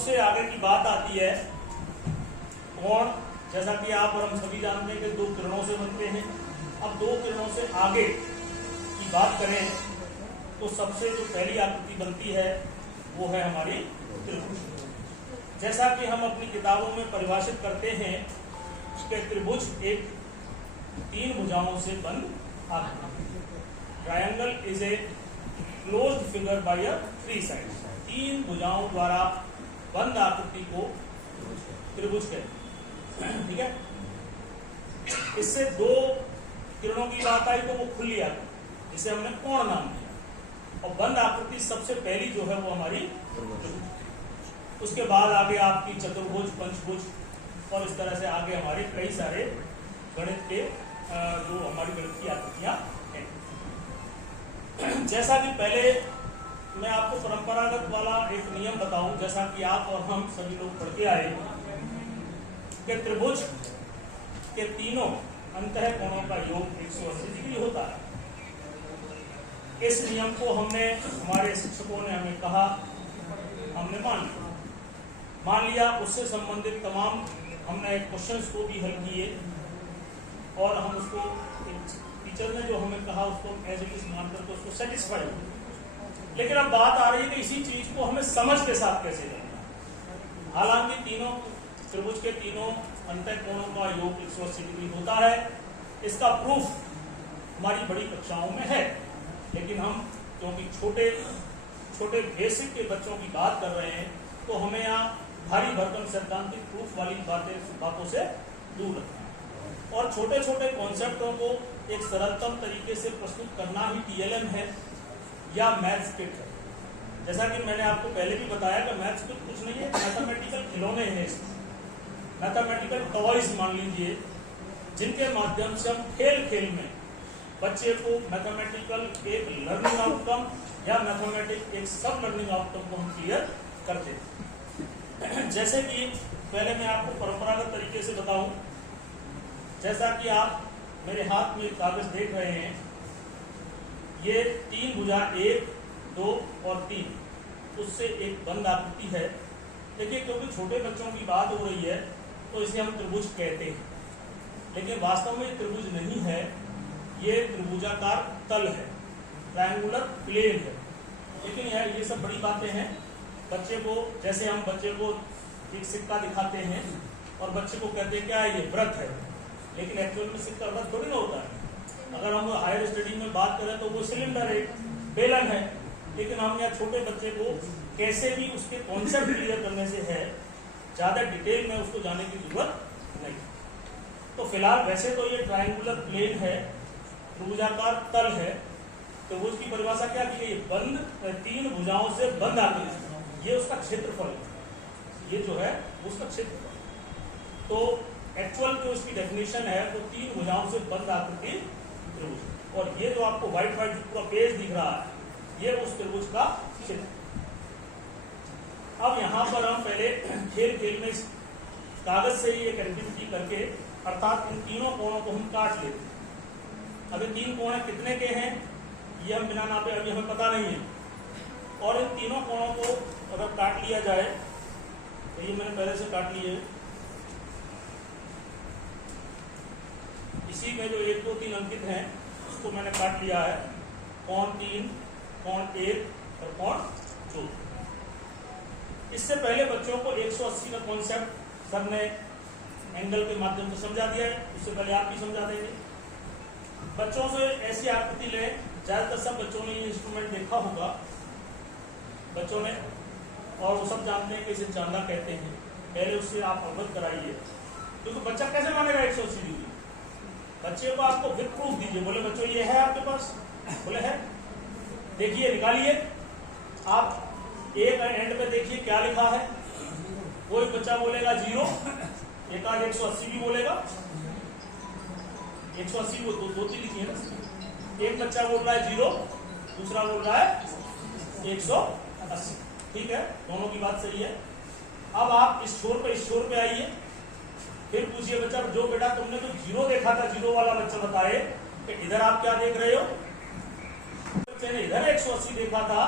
से आगे की बात आती है कोण। जैसा कि आप और हम सभी जानते हैं कि दो किरणों से बनते हैं। अब दो किरणों से आगे की बात करें तो सबसे जो पहली आकृति बनती है वो है हमारी त्रिभुज। जैसा कि हम अपनी किताबों में परिभाषित करते हैं कि त्रिभुज एक तीन भुजाओं से बंद आकृति। Triangle is a closed figure by three sides. तीन भुजाओं द्वारा बंद आकृति को त्रिभुज कहते हैं। ठीक है। इससे दो किरणों की बात आई तो वो खुली आकृति जिसे हमने कोण नाम दिया, और बंद आकृति सबसे पहली जो है वो हमारी त्रिभुज। उसके बाद आगे आपकी चतुर्भुज, पंचभुज और इस तरह से आगे हमारे कई सारे गणित के जो हमारी गणित की आकृतियां हैं। जैसा कि पहले मैं आपको परंपरागत वाला एक नियम बताऊं, जैसा कि आप और हम सभी लोग पढ़ के आए कि त्रिभुज के तीनों अंतः कोणों का योग 180 डिग्री होता है। इस नियम को हमने, हमारे शिक्षकों ने हमें कहा, हमने मान लिया। उससे संबंधित तमाम हमने क्वेश्चंस को भी हल किए और हम उसको टीचर ने जो हमें कहा उसको एज इट इज मानकर तो उसको सेटिस्फाई हो। लेकिन अब बात आ रही है कि इसी चीज को हमें समझ के साथ कैसे करना। हालांकि तीनों त्रिभुज के तीनों अंतः कोणों का योग 180 डिग्री होता है। इसका प्रूफ हमारी बड़ी कक्षाओं में है, लेकिन हम क्योंकि छोटे छोटे बेसिक के बच्चों की बात कर रहे हैं तो हमें यहाँ भारी भरकम सैद्धांतिक प्रूफ वाली बातों से दूर रखना है। और छोटे छोटे कॉन्सेप्टों को एक सरलतम तरीके से प्रस्तुत करना ही टीएलएम है या मैथ्स किट है। जैसा कि मैंने आपको पहले भी बताया कि मैथ्स किट कुछ नहीं है, मैथमेटिकल खिलौने हैं, मैथमेटिकल टॉयज मान लीजिए, जिनके माध्यम से हम खेल खेल में बच्चे को मैथमेटिकल एक लर्निंग आउटकम या मैथमेटिक्स एक सब लर्निंग आउटकम को हम क्लियर करते हैं। जैसे कि पहले मैं आपको परंपरागत तरीके से बताऊं, जैसा कि आप मेरे हाथ में कागज देख रहे हैं, ये तीन भुजा 1, 2 और 3 उससे एक बंद आकृति है। देखिए, क्योंकि छोटे बच्चों की बात हो रही है तो इसे हम त्रिभुज कहते हैं, लेकिन वास्तव में त्रिभुज नहीं है, ये त्रिभुजाकार तल है, ट्रायंगुलर प्लेन है। लेकिन ये सब बड़ी बातें हैं। बच्चे को, जैसे हम बच्चे को एक सिक्का दिखाते हैं और बच्चे को कहते हैं क्या ये व्रत है, लेकिन एक्चुअल में सिक्का व्रत थोड़ी ना होता है। अगर हम हायर स्टडी में बात करें तो वो सिलेंडर है, बेलन है। लेकिन हम यहाँ छोटे बच्चे को कैसे भी उसके कॉन्सेप्ट क्लियर करने से है, ज्यादा डिटेल में उसको जाने की जरूरत नहीं। तो फिलहाल वैसे तो ये ट्रायंगुलर प्लेन है, त्रिभुजाकार तल है। तो उसकी परिभाषा क्या की गई? बंद, तीन भुजाओं से बंद आकृति, ये उसका क्षेत्रफल है, ये जो है उसका क्षेत्रफल। तो एक्चुअल जो इसकी डेफिनेशन है वो तीन भुजाओं से बंद आकृति त्रिभुज। और ये जो आपको व्हाइट व्हाइट पूरा पेज दिख रहा है, ये उस त्रिभुज का क्षेत्र। अब यहाँ पर हम पहले खेल खेल में कागज से ही एक एक्टिविटी करके, अर्थात इन तीनों कोणों को हम काट लेते हैं। अब ये तीन कोण कितने के हैं ये हम बिना नापे अभी हमें पता नहीं है। और इन तीनों कोणों को अगर काट लिया जाए तो ये मैंने पहले से काट लिए, इसी में जो 1, 2, 3 अंकित हैं उसको मैंने काट लिया है। कोण 3, कोण 1 और कोण 2। इससे पहले बच्चों को 180 का कॉन्सेप्ट सर ने एंगल के माध्यम से समझा दिया है, उससे पहले आप भी समझा देंगे। बच्चों से ऐसी आकृति लें, ज्यादातर सब बच्चों ने ये इंस्ट्रूमेंट देखा होगा बच्चों ने, और वो सब जानते हैं कि इसे चांदा कहते हैं। पहले उससे आप अवगत कराइए, क्योंकि बच्चा कैसे मानेगा 180 डिग्री। बच्चे को आपको विद प्रूफ दीजिए, बोले बच्चों ये है आपके पास, बोले है, देखिए निकालिए। आप एक एंड पे देखिए क्या लिखा है, कोई बच्चा बोलेगा 0, एक आध 180 भी बोलेगा। 180 वो दो तीन लिखी है ना, एक बच्चा बोल रहा है 0, दूसरा बोल रहा है 180। ठीक है, दोनों की बात सही है। अब आप इस छोर पे आइए, फिर पूछिए बच्चा, जो बेटा तुमने तो 0 देखा था, 0 वाला बच्चा बताए कि इधर आप क्या देख रहे हो। बच्चे ने इधर 180 देखा था,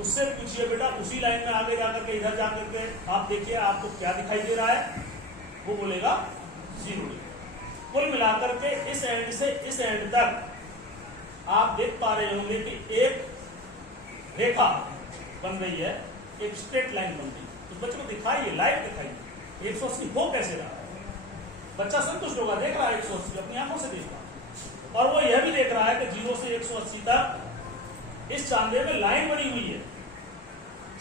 उससे पूछिए बेटा, उसी लाइन में आगे जाकर के इधर जाकर के आप देखिए आपको क्या दिखाई दे रहा है, वो बोलेगा 0 डिग्री। कुल मिलाकर के इस एंड से इस एंड तक आप देख पा रहे होंगे कि एक रेखा बन रही है, एक स्ट्रेट लाइन बन रही है। तो बच्चों को दिखाइए, लाइव दिखाइए 180 हो कैसे रहा है। बच्चा संतुष्ट होगा, देख रहा है 180 अपनी आंखों से देख रहा है, और वो यह भी देख रहा है कि 0 से 180 तक इस चांदे में लाइन बनी हुई है।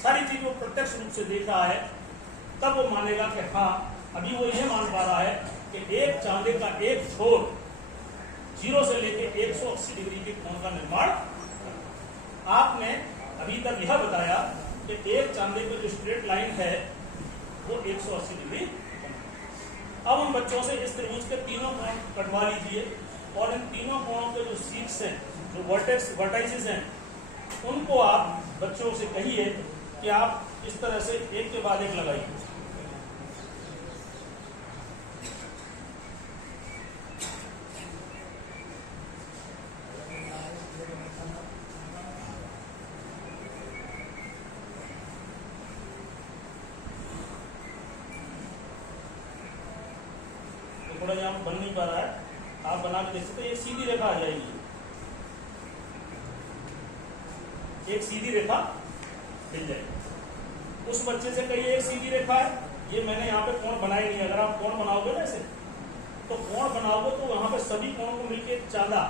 सारी चीज वो प्रत्यक्ष रूप से देख रहा है, तब वो मानेगा कि हाँ, अभी वो यह मान पा रहा है कि एक चांदे का एक छोर 0 से लेकर 180 डिग्री के कोण का निर्माण। आपने अभी तक यह बताया कि एक चांदे पे जो स्ट्रेट लाइन है वो 180 डिग्री। अब उन बच्चों से इस त्रिभुज के तीनों कोण कटवा लीजिए, और इन तीनों कोणों के जो शीर्ष हैं, जो वर्टाइसेस हैं, उनको आप बच्चों से कहिए कि आप इस तरह से एक के बाद एक लगाइए। थोड़ा यहाँ बन नहीं पा रहा है, आप बना के देख सकते हैं। एक सीधी रेखा आ जाएगी, एक सीधी रेखा मिल जाएगी। उस बच्चे से कहिए एक सीधी रेखा है, ये मैंने यहाँ पे कोण बनाए नहीं। अगर आप कोण बनाओगे ना ऐसे, तो कोण बनाओगे तो वहां पे सभी कोणों को मिलकर चांदा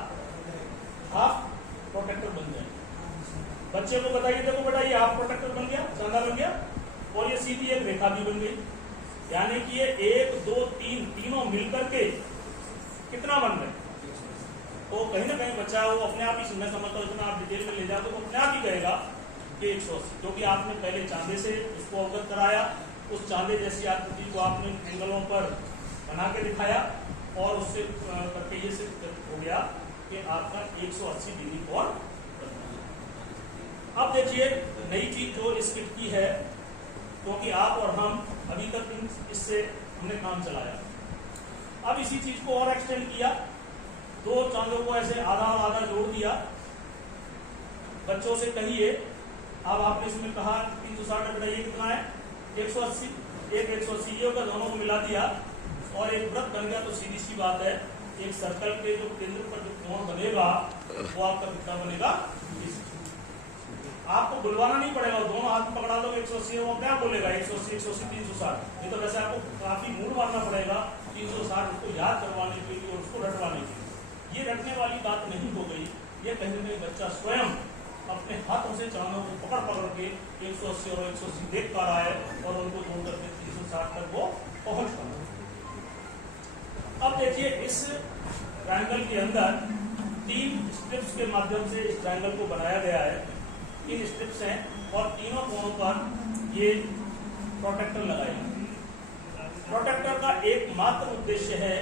हाफ प्रोटेक्टर बन जाएगा। बच्चे को बताइए, देखो बेटा ये हाफ प्रोटेक्टर बन गया, चांदा बन गया, और ये सीधी एक रेखा भी बन गई। यानी कि ये 1 2 3 तीनों मिलकर के कितना बन रहे। तो कहीं ना कहीं बच्चा वो अपने आप ही, मैं समझता हूँ इतना आप डिटेल में ले जाओगे तो अपने आप ही कहेगा कि 180, क्योंकि आपने पहले चांदे से उसको अवगत कराया, उस चांदे जैसी आकृति को आपने एंगलों पर बना के दिखाया, और उससे करके ये सिद्ध हो गया कि आपका 180 डिग्री कोण। अब देखिए नई चीज जो इस किट की है, क्योंकि आप और हम अभी तक इससे हमने काम चलाया, अब इसी चीज को और एक्सटेंड किया, 2 चांदों को ऐसे आधा आधा जोड़ दिया। बच्चों से कहिए, अब आपने इसमें कहा 360 बेटा ये कितना है 180, एक 180 ये होगा, दोनों को मिला दिया और एक वृत्त बन गया। तो सीधी सी बात है, एक सर्कल के जो केंद्र पर जो कोण बनेगा वो आपका कितना बनेगा। आपको बुलवाना नहीं पड़ेगा, दोनों हाथ पकड़ा लो 180, वो क्या बोलेगा 180 180 360। नहीं तो वैसे आपको काफी मूड मारना पड़ेगा 360 उसको याद करवाने के लिए और उसको रटवाने के लिए। ये रटने वाली बात नहीं हो गई, ये कहीं ना कहीं बच्चा स्वयं अपने हाथों से चांदों को पकड़ पकड़ के 180 और 180 देख पा रहा है, और उनको जोड़ करके 360 तक वो पहुंच पा रहा है। अब देखिए इस ट्रायंगल के अंदर 3 स्ट्रिप्स के माध्यम से इस ट्रायंगल को बनाया गया है। 3 स्ट्रिप्स हैं और तीनों कोणों पर ये प्रोटेक्टर लगाएगा। प्रोटेक्टर का एकमात्र उद्देश्य है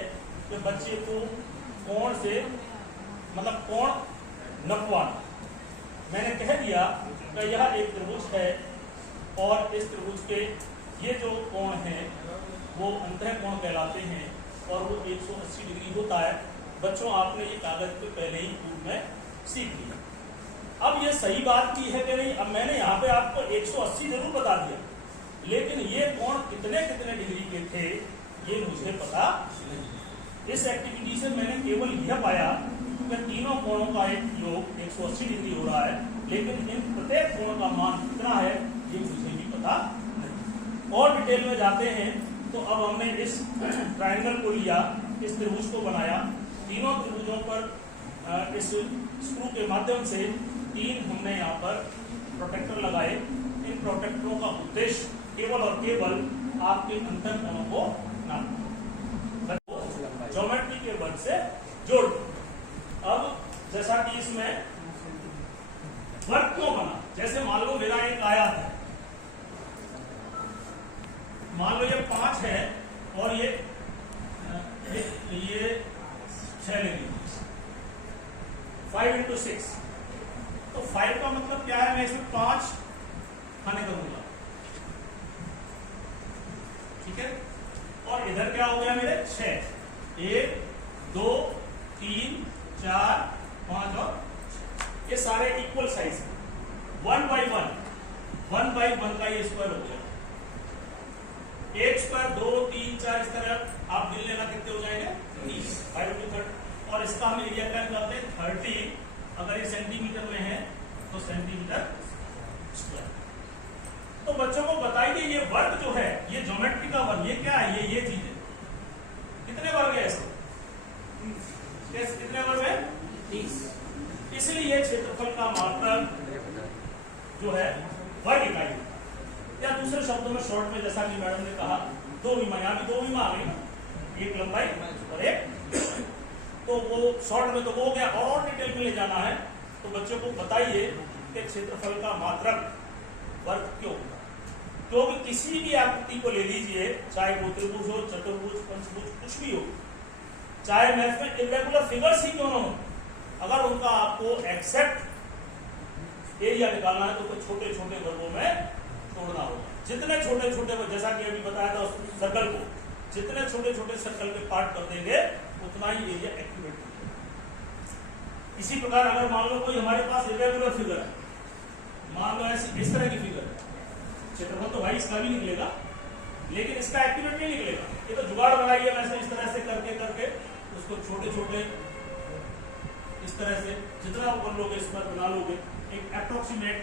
कि बच्चे को कोण से मतलब कोण नपवाना। मैंने कह दिया कि यह एक त्रिभुज है, और इस त्रिभुज के ये जो कोण हैं वो अंतः कोण कहलाते हैं, और वो 180 डिग्री होता है। बच्चों आपने ये कागज पे पहले ही पूर्व में सीख लिया। अब ये सही बात की है कि नहीं, अब मैंने यहाँ पे आपको 180 जरूर बता दिया, लेकिन ये कोण कितने कितने डिग्री के थे ये मुझे पता नहीं। इस एक्टिविटी से मैंने केवल यह पाया कि तीनों कोणों का एक योग 180 डिग्री हो रहा है, लेकिन इन प्रत्येक कोण का मान कितना है ये मुझे भी पता नहीं। और डिटेल में जाते हैं तो अब हमने इस ट्रायंगल को लिया, इस त्रिभुज को बनाया, तीनों त्रिभुजों पर इस स्क्रू के माध्यम से 3 हमने यहाँ पर प्रोटेक्टर लगाए। इन प्रोटेक्टरों का उद्देश्य केवल और केवल आपके अंतर कोणों को नापना, ज्योमेट्री के वर्ग से जोड़। अब जैसा कि इसमें वर्ग क्यों बना, जैसे मान लो मेरा एक आयत है, मान लो ये 5 है और ये 6 ले लीजिए, 5 × 6। तो 5 का मतलब क्या है, मैं इसमें 5 खाने करूंगा, ठीक है। और इधर क्या हो गया मेरे 6, 1 2 3 4 5 और ये सारे इक्वल साइज हैं। 1 by 1 1 1 का ये स्क्वायर हो गया, 1 स्क्वायर 2 3 4 इस तरह आप गिन लेना कितने हो जाएंगे 30, 5 into 30। और इसका हम एरिया क्या निकालते हैं 30, अगर ये सेंटीमीटर में है तो सेंटीमीटर स्क्वायर। तो बच्चों को बताइए ये वर्ग जो है ये ज्योमेट्री का वर्ग, ये क्या है, ये चीज है, कितने वर्ग है इसके, कितने वर्ग है 30। इसलिए क्षेत्रफल का मात्रक जो है वर्ग इकाई, या दूसरे शब्दों में शॉर्ट में जैसा कि मैडम ने कहा 2 विमा, यहाँ भी 2 विमा आ गई, एक लंबाई और एक, तो वो शॉर्ट में तो वो हो गया। और डिटेल में ले जाना है तो बच्चों को बताइए कि क्षेत्रफल का मात्रक वर्ग क्यों होगा। क्योंकि किसी भी आकृति को ले लीजिए, चाहे वो त्रिभुज हो, चतुर्भुज, पंचभुज, कुछ भी हो, चाहे मैथ में इरेगुलर फिगर्स ही क्यों ना हो, अगर उनका आपको एक्सेप्ट एरिया निकालना है तो छोटे छोटे वर्गों में तोड़ना होगा। जितने छोटे छोटे, जैसा कि अभी बताया था सर्कल को, जितने छोटे छोटे सर्कल के पार्ट कर देंगे उतना ही एरिया एक्यूरेट होगा। इसी प्रकार अगर मान लो कोई हमारे पास इरेगुलर फिगर है, मान लो ऐसी इस तरह की फिगर है, क्षेत्रफल तो भाई इसका भी निकलेगा लेकिन इसका एक्यूरेट नहीं निकलेगा। ये तो जुगाड़ बनाइए वैसे इस तरह से करके करके उसको छोटे छोटे इस तरह से जितना ऊपर लोगे इस पर बना लोगे, एक अप्रोक्सीमेट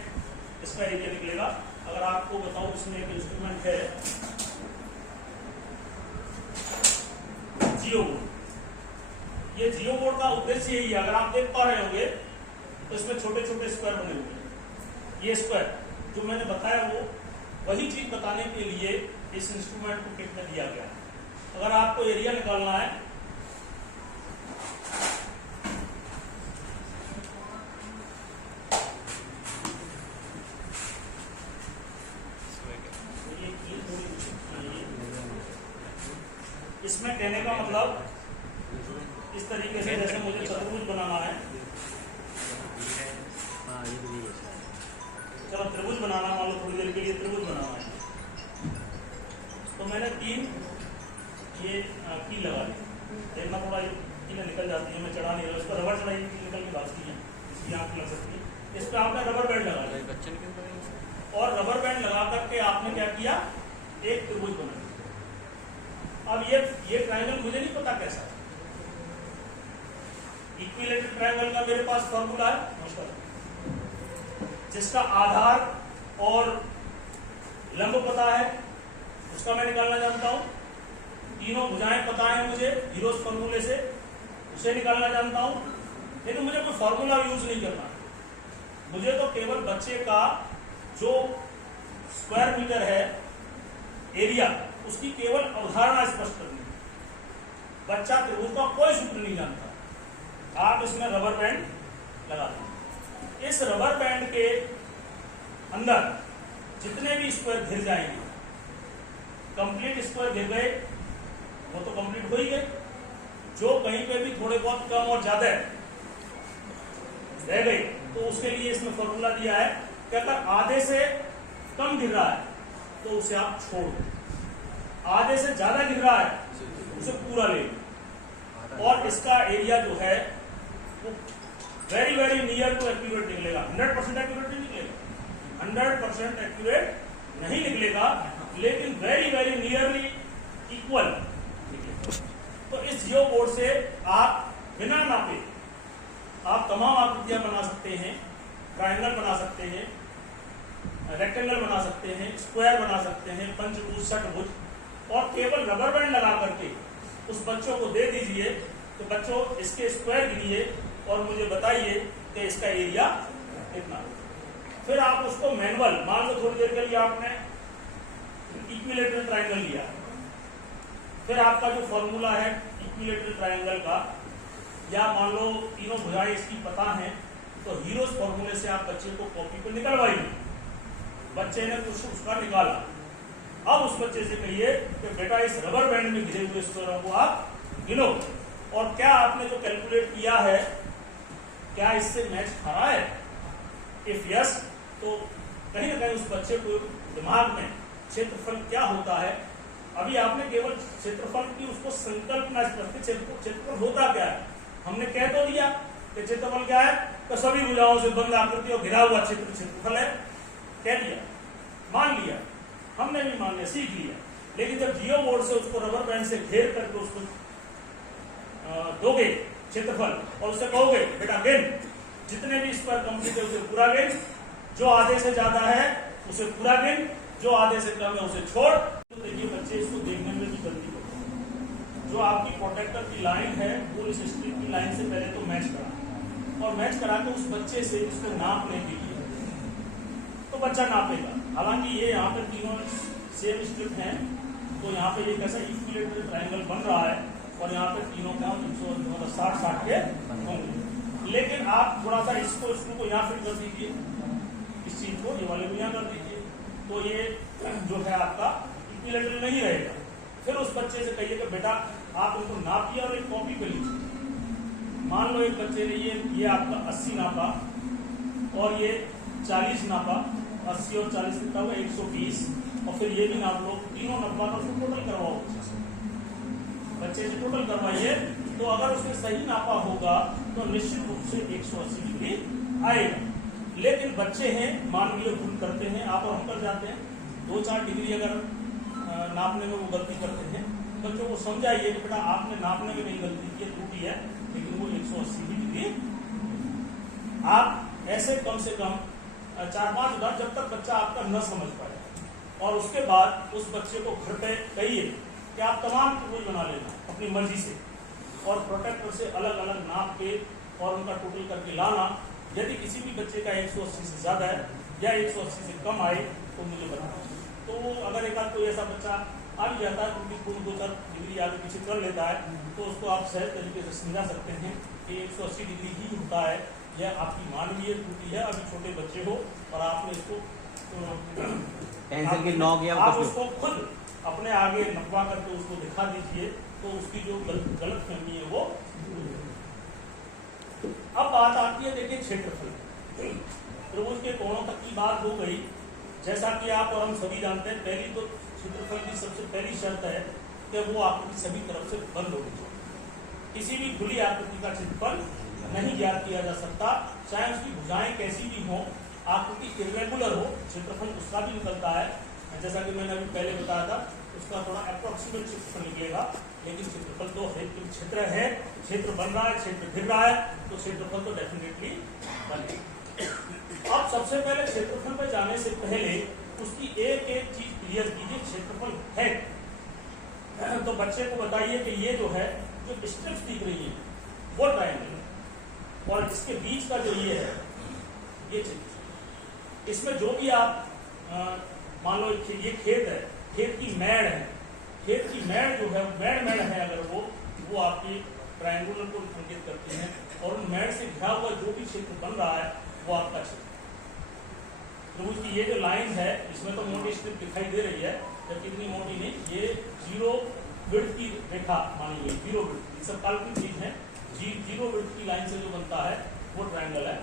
इसका एरिया निकलेगा। अगर आपको बताऊं इसमें एक इंस्ट्रूमेंट है जियो बोर्ड। ये जियो बोर्ड का उद्देश्य यही है, अगर आप देख पा रहे होंगे तो इसमें छोटे छोटे स्क्वायर बने हुए हैं। ये स्क्वायर जो मैंने बताया वो वही चीज बताने के लिए इस इंस्ट्रूमेंट को किट में दिया गया है। अगर आपको एरिया निकालना है इसमें कहने का मतलब इस तरीके से जैसे मुझे चतुर्भुज बनाना है, चलो त्रिभुज बनाना, मान लो थोड़ी देर के लिए त्रिभुज बनाना है, तो मैंने 3 ये की लगा दी, देखना थोड़ा ये निकल जाती है, मैं चढ़ा नहीं रहा, इस पर रबर चढ़ाई निकल के भागती है, इसकी आंख लग सकती है। इस पर आपने रबर बैंड लगा दिया और रबर बैंड लगा करके आपने क्या किया, एक त्रिभुज बना दिया। अब ये ट्रायंगल मुझे नहीं पता कैसा है, इक्विलेटरल ट्रायंगल का मेरे पास फॉर्मूला है जिसका आधार और लंब पता है, उसका मैं निकालना जानता हूं। तीनों भुजाएं पता है मुझे हीरोस फॉर्मूले से, उसे निकालना जानता हूं। लेकिन मुझे कोई फॉर्मूला यूज नहीं करना, मुझे तो केवल बच्चे का जो स्क्वायर मीटर है एरिया, उसकी केवल अवधारणा स्पष्ट करनी है। बच्चा त्रिभुज का कोई सूत्र नहीं जानता, आप इसमें रबर बैंड लगा दें। इस रबर बैंड के अंदर जितने भी स्क्वायर घिर जाएंगे, कंप्लीट स्क्वायर घिर गए वो तो कंप्लीट हो ही गए, जो कहीं पे भी थोड़े बहुत कम और ज्यादा रह गए तो उसके लिए इसमें फॉर्मूला दिया है कि अगर आधे से कम गिर रहा है तो उसे आप छोड़ दो, आधे से ज्यादा गिर रहा है उसे पूरा ले लो, और इसका एरिया जो है वो very very near to accurate निकलेगा। 100% एक्यूरेट नहीं निकलेगा, 100% एक्यूरेट नहीं निकलेगा, लेकिन वेरी वेरी नियरली इक्वल निकलेगा। तो इस जियो बोर्ड से आप बिना नापे आप तमाम आकृतियां बना सकते हैं, ट्रायंगल बना सकते हैं, रेक्टेंगल बना सकते हैं, स्क्वायर बना सकते हैं, पंचभुज, षटभुज, और केवल रबर बैंड लगा करके उस बच्चों को दे दीजिए तो बच्चों इसके स्क्वायर गिनिए और मुझे बताइए कि इसका एरिया कितना। फिर आप उसको मैनुअल, मान लो थोड़ी देर के लिए आपने इक्विलेटरल ट्रायंगल लिया, फिर आपका जो फॉर्मूला है इक्विलेटरल ट्रायंगल का, या मान लो तीनों भुजाएं इसकी पता है, तो हीरोस फॉर्मूले से आप बच्चे को कॉपी पर निकलवाइए। बच्चे ने कुछ उसका निकाला, अब उस बच्चे से कहिए कि बेटा इस रबर बैंड में घिरे हुए स्क्वायरों को आप गिनो, और क्या आपने जो कैलकुलेट किया है क्या इससे मैच खा रहा है। इफ यस, तो कहीं ना कहीं उस बच्चे को दिमाग में क्षेत्रफल क्या होता है, अभी आपने केवल क्षेत्रफल की उसको संकल्पना क्षेत्रफल होता क्या है हमने कह तो दिया कि क्षेत्रफल क्या है, तो सभी भुजाओं से बंद आकृति और घिरा हुआ क्षेत्र क्षेत्रफल है, कह दिया। मान लिया, हमने भी मान लिया, सीख लिया, लेकिन जब जियो बोर्ड से उसको रबर बैंड से घेर करके उसको दोगे क्षेत्रफल और उससे कहोगे बेटा गिन, जितने भी स्क्वायर कंप्लीट है उसे पूरा गिन, जो आधे से ज्यादा है उसे पूरा गिन, जो आधे से कम है उसे छोड़। तो देखिए बच्चे इसको देखने में भी गलती करते हैं। जो आपकी प्रोटेक्टर की लाइन है वो इस स्ट्रिप की लाइन से पहले तो मैच करा, और मैच करा के उस बच्चे से इसको नापने के लिए तो बच्चा नापेगा। हालांकि ये यहाँ पे तीनों सेम स्ट्रिप हैं, तो यहाँ पे ये कैसा इक्विलेटरल ट्रायंगल बन रहा है, और यहाँ पे तीनों का 60-60 के होंगे। लेकिन आप थोड़ा सा इसको यहाँ फिट कर दीजिए, इस चीज को ये वाले को यहाँ कर दीजिए, तो ये जो है आपका इक्विलेटरल नहीं रहेगा। फिर उस बच्चे से कहिए कि बेटा आप इनको नापिए और एक कॉपी कर लीजिए। मान लो एक बच्चे ने ये आपका 80 नापा और ये 40 नापा, 80 और 40 कितना होगा 120, और फिर ये भी नाप लो, तीनों नब्बा का उसको टोटल करवाओ बच्चे से, टोटल करवाइए। तो अगर उसने सही नापा होगा तो निश्चित रूप से 180 डिग्री आएगा। लेकिन बच्चे हैं मानवीय भूल करते हैं, आप और हम कर जाते हैं, 2-4 डिग्री अगर नापने में वो गलती करते हैं। बच्चों को समझाइए कि बेटा आपने नापने में नहीं गलती की, त्रुटि है, लेकिन वो 180 डिग्री। आप ऐसे कम से कम 4-5 बार, जब तक बच्चा आपका न समझ पाए, और उसके बाद उस बच्चे को घर पे कहिए कि आप तमाम त्रिभुज बना लेना अपनी मर्जी से, और प्रोटेक्टर से अलग अलग नाप के और उनका टोटल करके लाना। यदि किसी भी बच्चे का 180 से ज्यादा है या 180 से कम आए तो मुझे बताओ। तो अगर एक आध कोई ऐसा बच्चा आ भी जाता है क्योंकि कोई 2-4 डिग्री आगे पीछे कर लेता है, तो उसको आप सहज तरीके से समझा सकते हैं कि 180 डिग्री ही होता है, यह आपकी मानवीय त्रुटि है। अभी छोटे बच्चे हो और आपने इसको आप उसको खुद अपने आगे नपवा करके उसको दिखा दीजिए, तो उसकी जो गलत फहमी है वो। अब बात आती है देखिए क्षेत्रफल, त्रिभुज के कोणों तक की बात हो गई। जैसा कि आप और हम सभी जानते हैं, पहली तो क्षेत्रफल की सबसे पहली शर्त है कि वो आकृति सभी तरफ से बंद होनी चाहिए। किसी भी खुली आकृति का क्षेत्रफल नहीं ज्ञात किया जा सकता, चाहे उसकी भुजाएं कैसी भी हो, आकृति इर्रेगुलर हो, क्षेत्रफल उसका भी निकलता है। जैसा कि मैंने अभी पहले बताया था, उसका थोड़ा अप्रोक्सीमेट क्षेत्रफल निकलेगा, लेकिन क्षेत्रफल तो है, क्षेत्र है, क्षेत्र बन रहा है, क्षेत्र फिर रहा है, तो क्षेत्रफल तो डेफिनेटली बनेगा। अब सबसे पहले क्षेत्रफल पे जाने से पहले उसकी एक एक चीज क्लियर कीजिए, क्षेत्रफल है तो बच्चे को बताइए कि ये जो है, जो स्ट्रिप्स दिख रही है वो ट्रायंगल है, और इसके बीच का जो ये है ये चित्र, इसमें जो भी आप मान लो ये खेत है, खेत की मेड़ है, खेत की मेड़ जो है मेड़ है, अगर वो आपकी ट्रायंगुलर को इंगित करती है, और उन मेड़ से घिरा हुआ जो भी क्षेत्र बन रहा है वो आपका क्षेत्र। त्रिभुज की ये जो लाइन है, इसमें तो मोटी स्ट्रिप दिखाई दे रही है, जबकि इतनी मोटी नहीं, ये 0 विड्थ की रेखा मानी गई, 0 विड्थ, ये सब काल्पनिक चीज है। 0 विड्थ की लाइन से जो बनता है वो ट्रायंगल है,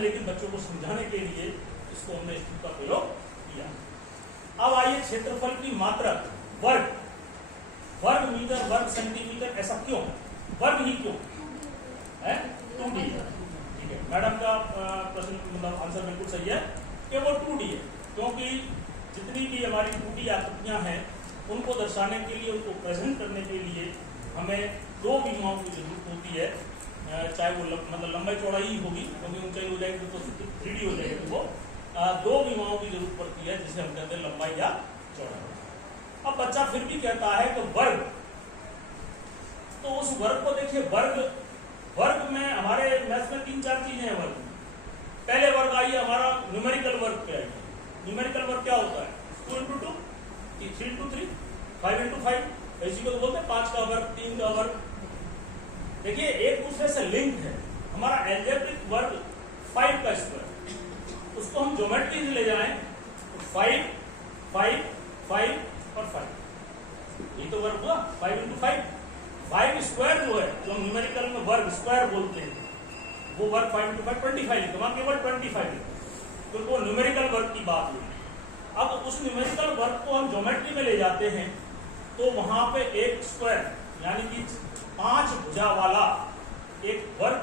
लेकिन बच्चों को समझाने के लिए इसको हमने स्ट्रिप का प्रयोग किया। अब आइए क्षेत्रफल की मात्रक, वर्ग, वर्ग मीटर, वर्ग सेंटीमीटर, ऐसा क्यों, वर्ग ही क्यों है, 2D है। ठीक है, मैडम का प्रश्न मतलब आंसर बिल्कुल सही है कि वो 2D है, क्योंकि जितनी भी हमारी 2D आकृतियां हैं उनको दर्शाने के लिए, उनको प्रेजेंट करने के लिए हमें 2 विमाओं की जरूरत होती है, चाहे वो मतलब लंबाई चौड़ाई ही होगी, क्योंकि ऊंचाई हो जाएगी तो 3D हो जाएगी, वो 2 विमाओं की जरूरत पड़ती है, जिसे हम कहते हैं लंबाई या चौड़ाई। अब बच्चा फिर भी कहता है कि वर्ग, तो उस वर्ग को देखिए, वर्ग में हमारे मैथ में 3-4 चीजें हैं वर्ग में। पहले वर्ग आइए हमारा न्यूमेरिकल वर्ग पे आइए। न्यूमेरिकल वर्ग क्या होता है, 2 × 2, 3 × 3, 5 × 5, इसी को बोलते हैं 5 का वर्ग, 3 का वर्ग। देखिए एक दूसरे से लिंक है। हमारा एल्जेब्रिक वर्ग 5 का स्क्वायर, उसको हम ज्योमेट्री से ले जाएं तो 5, 5, 5 और 5, ये तो वर्ग हुआ 5 × 5। 5 स्क्वायर जो है, जो न्यूमेरिकल में वर्ग स्क्वायर बोलते हैं, वो वर्ग 5 × 5 25 लिखते हैं, केवल 25 लिखते, तो वो न्यूमेरिकल वर्ग की बात हुई। अब उस न्यूमेरिकल वर्ग को हम ज्योमेट्री में ले जाते हैं, तो वहां पे एक स्क्वायर यानी कि 5 भुजा वाला एक वर्ग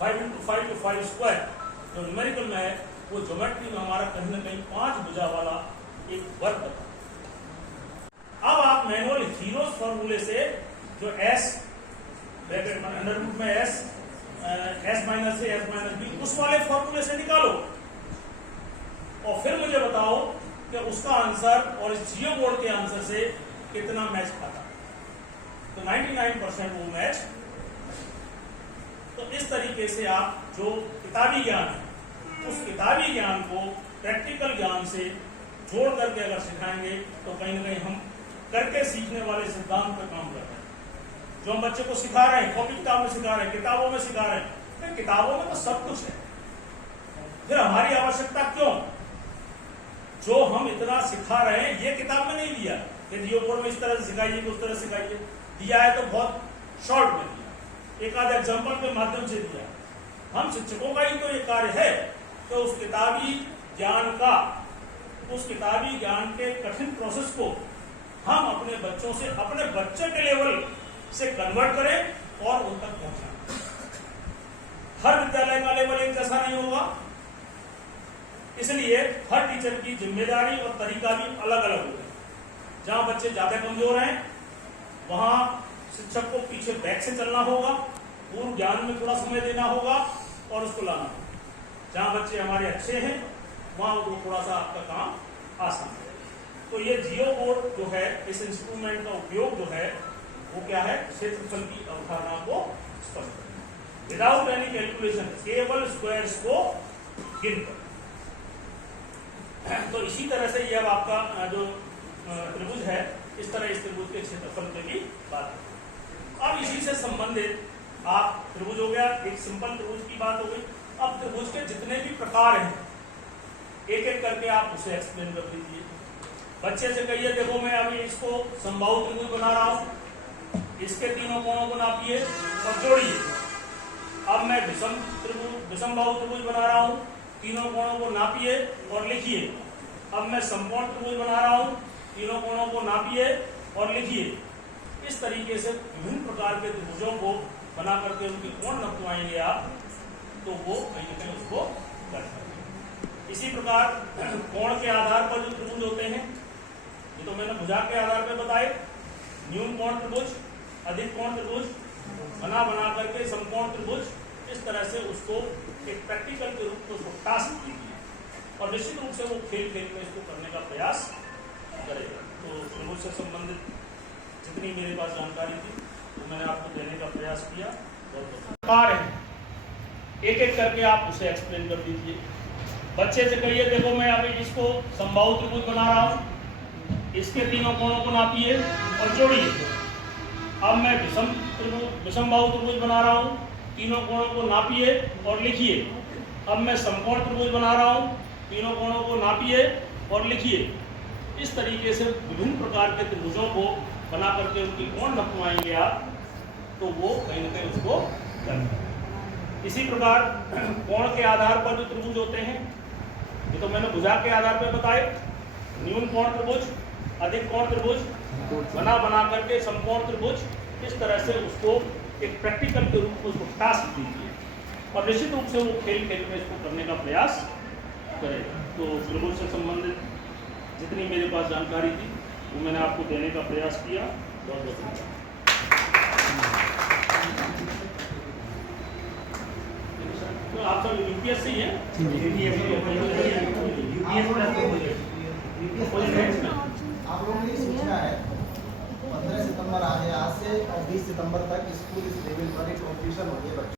5 × 5 जो 5 स्क्वायर जो न्यूमेरिकल में है, वो ज्योमेट्री में हमारा कहीं ना कहीं 5 भुजा वाला एक वर्ग बताओ। अब आप मैनुअल जीरोस फॉर्मूले से जो एस ब्रैकेट अंडर रूट में S minus A S minus B उस वाले फॉर्मूले से निकालो और फिर मुझे बताओ कि उसका आंसर और इस जियो बोर्ड के आंसर से कितना मैच खाता। तो 99% वो मैच। तो इस तरीके से आप जो किताबी ज्ञान है उस किताबी ज्ञान को प्रैक्टिकल ज्ञान से जोड़ करके अगर सिखाएंगे तो कहीं ना कहीं हम करके सीखने वाले सिद्धांत पर काम कर रहे हैं। जो हम बच्चे को सिखा रहे हैं कॉपी किताब में सिखा रहे हैं, किताबों में सिखा रहे हैं, किताबों में तो सब कुछ है, फिर हमारी आवश्यकता क्यों? जो हम इतना सिखा रहे हैं ये किताब में नहीं दिया कि जियो बोर्ड में इस तरह से सिखाइए उस तरह से सिखाइए, दिया है तो बहुत शॉर्ट में दिया, एक आध एग्जाम्पल के माध्यम से दिया। हम शिक्षकों का ही तो ये कार्य है कि उस किताबी ज्ञान के कठिन प्रोसेस को हम अपने बच्चों से अपने बच्चे के लेवल से कन्वर्ट करें और उन तक पहुंचाएं। हर विद्यालय का लेवल एक जैसा नहीं होगा, इसलिए हर टीचर की जिम्मेदारी और तरीका भी अलग अलग होगा। जहां बच्चे ज्यादा कमजोर हैं वहां शिक्षक को पीछे बैक से चलना होगा, पूर्व ज्ञान में थोड़ा समय देना होगा और उसको लाना होगा। जहां बच्चे हमारे अच्छे हैं वहां वो थोड़ा सा आपका काम आसान है। तो ये जियो बोर्ड जो है इस इंस्ट्रूमेंट का उपयोग जो है वो क्या है, क्षेत्रफल की अवधारणा को स्पष्ट करना विदाउट एनी कैलकुलेशन, केवल स्क्वायर्स को गिनकर। तो इसी तरह से ये अब आपका जो त्रिभुज है इस तरह इस त्रिभुज के क्षेत्रफल पे भी बात है। अब इसी से संबंधित आप त्रिभुज हो गया, एक सिंपल त्रिभुज की बात हो गई। अब त्रिभुज के जितने भी प्रकार हैं एक एक करके आप उसे एक्सप्लेन कर दीजिए। बच्चे से कहिए देखो मैं अभी इसको समबाहु त्रिभुज बना रहा हूं, इसके तीनों कोणों को नापिए और जोड़िए। अब मैं विषमबाहु त्रिभुज बना रहा हूं, तीनों कोणों को नापिए और लिखिए। अब मैं समकोण त्रिभुज बना रहा हूं, तीनों कोणों को नापिए और लिखिए। इस तरीके से विभिन्न प्रकार के त्रिभुजों को बना करके उनके कोण नपवाएंगे आप तो वो कहीं ना कहीं उसको कर सकते। इसी प्रकार कोण के आधार पर जो त्रिभुज होते हैं ये तो मैंने भुजा के आधार पर बताए, न्यून कोण त्रिभुज, अधिक कोण त्रिभुज, बना करके समकोण त्रिभुज, इस तरह से उसको एक प्रैक्टिकल के रूप में उसको टास्क दीजिए और निश्चित रूप से वो खेल में इसको करने का प्रयास करेगा। तो त्रिभुज से संबंधित जितनी मेरे पास जानकारी थी वो मैंने आपको देने का प्रयास किया। प्रकार है एक एक करके आप उसे एक्सप्लेन कर दीजिए। बच्चे से कहिए देखो मैं अभी इसको समबाहु त्रिभुज बना रहा हूँ, इसके तीनों कोणों को नापिए और जोड़िए। अब मैं विषमबाहु त्रिभुज बना रहा हूँ, तीनों कोणों को नापिए और लिखिए। अब मैं समकोण त्रिभुज बना रहा हूँ, तीनों कोणों को नापिए और लिखिए। इस तरीके से विभिन्न प्रकार के त्रिभुजों को बना करके उनकी कोण नपवाएंगे आप तो वो कहीं ना कहीं उसको करना। इसी प्रकार कोण के आधार पर जो त्रिभुज होते हैं ये तो मैंने भुजा के आधार पर बताए, न्यून कोण त्रिभुज, अधिक कोण त्रिभुज, बना करके समकोण त्रिभुज, इस तरह से उसको एक प्रैक्टिकल के रूप में उसको टास्क दीजिए और निश्चित रूप से वो खेल में इसको करने का प्रयास करेगा। तो त्रिभुज से संबंधित जितनी मेरे पास जानकारी थी वो मैंने आपको देने का प्रयास किया। बहुत बहुत धन्यवाद। तो आप सब यूपीएससी है? आप लोगों ने सोचना है 15 सितंबर आज से और 20 सितंबर तक स्कूल इस लेवल पर एक कॉम्पिटिशन होगी बच्चों